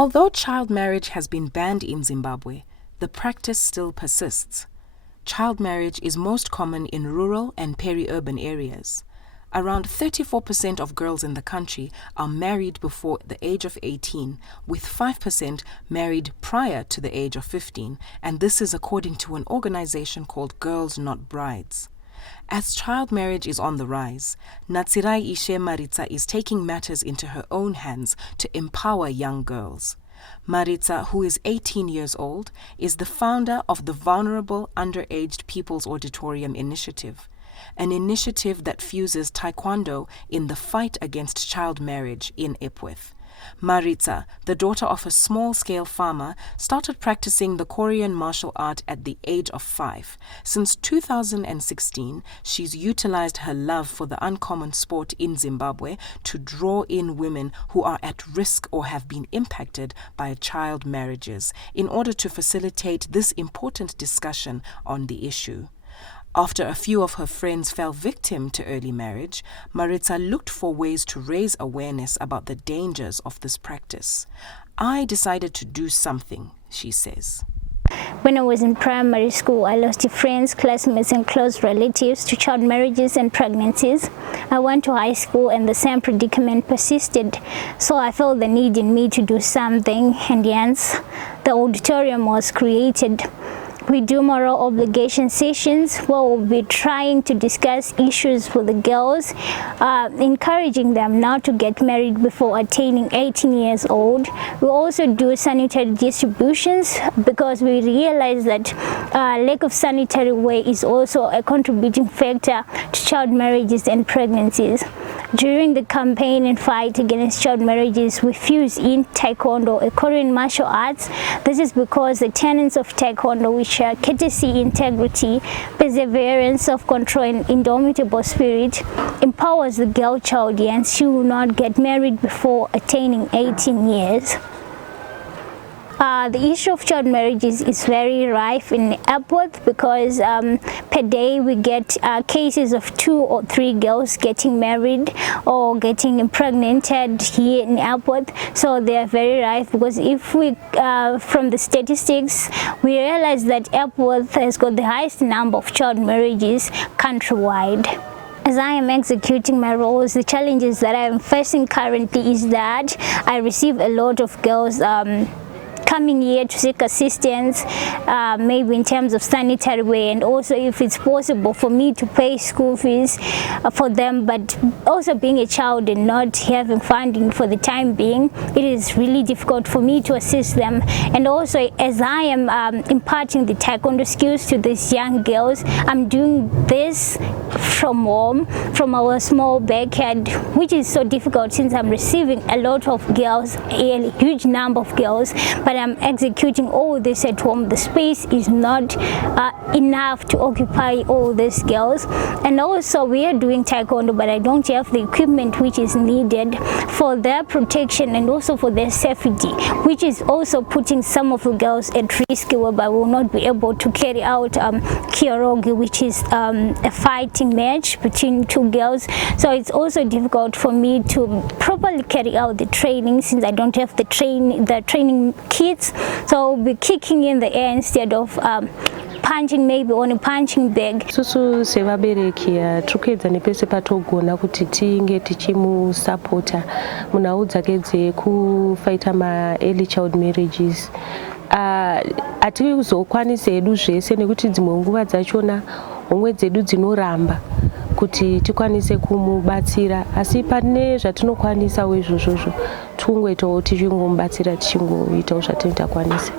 Although child marriage has been banned in Zimbabwe, the practice still persists. Child marriage is most common in rural and peri-urban areas. Around 34% of girls in the country are married before the age of 18, with 5% married prior to the age of 15, and this is according to an organization called Girls Not Brides. As child marriage is on the rise, Natsirai Ishe Maritsa is taking matters into her own hands to empower young girls. Maritsa, who is 18 years old, is the founder of the Vulnerable Underaged People's Auditorium Initiative, an initiative that fuses Taekwondo in the fight against child marriage in Ipswich. Maritsa, the daughter of a small-scale farmer, started practicing the Korean martial art at the age of 5. Since 2016, she's utilized her love for the uncommon sport in Zimbabwe to draw in women who are at risk or have been impacted by child marriages in order to facilitate this important discussion on the issue. After a few of her friends fell victim to early marriage, Maritsa looked for ways to raise awareness about the dangers of this practice. I decided to do something, she says. When I was in primary school, I lost friends, classmates, and close relatives to child marriages and pregnancies. I went to high school and the same predicament persisted, so I felt the need in me to do something, and hence the auditorium was created. We do moral obligation sessions where we'll be trying to discuss issues with the girls, encouraging them not to get married before attaining 18 years old. We also do sanitary distributions because we realize that lack of sanitary wear is also a contributing factor to child marriages and pregnancies. During the campaign and fight against child marriages, we fuse in Taekwondo, a Korean martial arts. This is because the tenets of Taekwondo, which are courtesy, integrity, perseverance, self-control, and indomitable spirit, empowers the girl child, and she will not get married before attaining 18 years. The issue of child marriages is very rife in Ipswich because per day we get cases of 2 or 3 girls getting married or getting impregnated here in Ipswich. So they are very rife because if we, from the statistics, we realize that Ipswich has got the highest number of child marriages countrywide. As I am executing my roles, the challenges that I am facing currently is that I receive a lot of girls coming here to seek assistance, maybe in terms of sanitary wear, and also if it's possible for me to pay school fees for them. But also being a child and not having funding for the time being, it is really difficult for me to assist them. And also, as I am imparting the Taekwondo skills to these young girls, I'm doing this from home, from our small backyard, which is so difficult since I'm receiving a lot of girls, a huge number of girls, but I'm executing all this at home. The space is not enough to occupy all these girls. And also we are doing Taekwondo, but I don't have the equipment which is needed for their protection and also for their safety, which is also putting some of the girls at risk, whereby we will not be able to carry out Kiorogi, which is a fighting match between 2 girls. So it's also difficult for me to properly carry out the training since I don't have the training kits. So I'll be kicking in the air instead of punching maybe on a punching bag. Susu sevabereki trukedza nepese patogona kuti tinge tichimusapota munhau dzake dzekufaita ma-early child marriages. Hatikuzokwanisa hedu zvese nekuti dzimwe nguva dzachona homwe dzedu dzinoramba kuti tikwanise kumubatsira, asi pane zvatinokwanisa izvozvo tingoitawo tichingomubatsira tichingoitawo zvatinokwanisa.